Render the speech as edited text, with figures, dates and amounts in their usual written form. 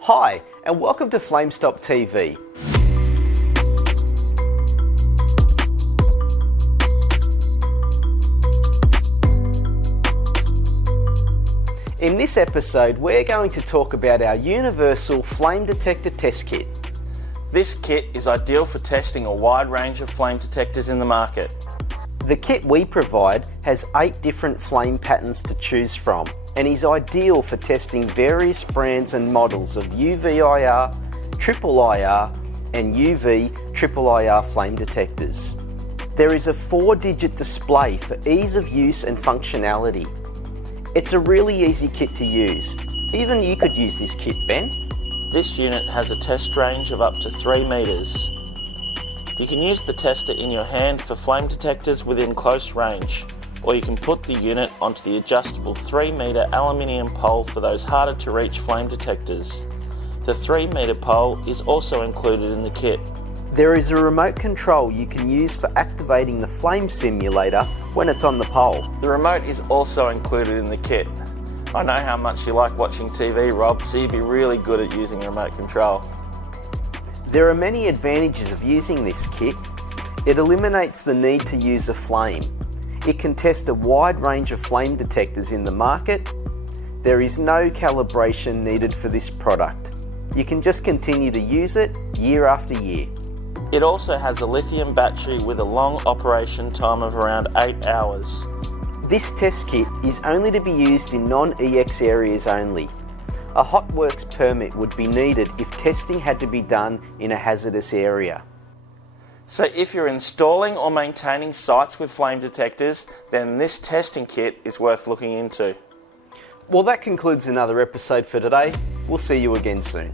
Hi, and welcome to FlameStop TV. In this episode, we're going to talk about our universal flame detector test kit. This kit is ideal for testing a wide range of flame detectors in the market. The kit we provide has 8 different flame patterns to choose from and is ideal for testing various brands and models of UV-IR, triple IR and UV triple IR flame detectors. There is a 4-digit display for ease of use and functionality. It's a really easy kit to use. Even you could use this kit, Ben. This unit has a test range of up to 3 meters. You can use the tester in your hand for flame detectors within close range, or you can put the unit onto the adjustable 3-meter aluminium pole for those harder to reach flame detectors. The 3-meter pole is also included in the kit. There is a remote control you can use for activating the flame simulator when it's on the pole. The remote is also included in the kit. I know how much you like watching TV, Rob, so you'd be really good at using remote control. There are many advantages of using this kit. It eliminates the need to use a flame. It can test a wide range of flame detectors in the market. There is no calibration needed for this product. You can just continue to use it year after year. It also has a lithium battery with a long operation time of around 8 hours. This test kit is only to be used in non-EX areas only. A hot works permit would be needed if testing had to be done in a hazardous area. So if you're installing or maintaining sites with flame detectors, then this testing kit is worth looking into. Well, that concludes another episode for today. We'll see you again soon.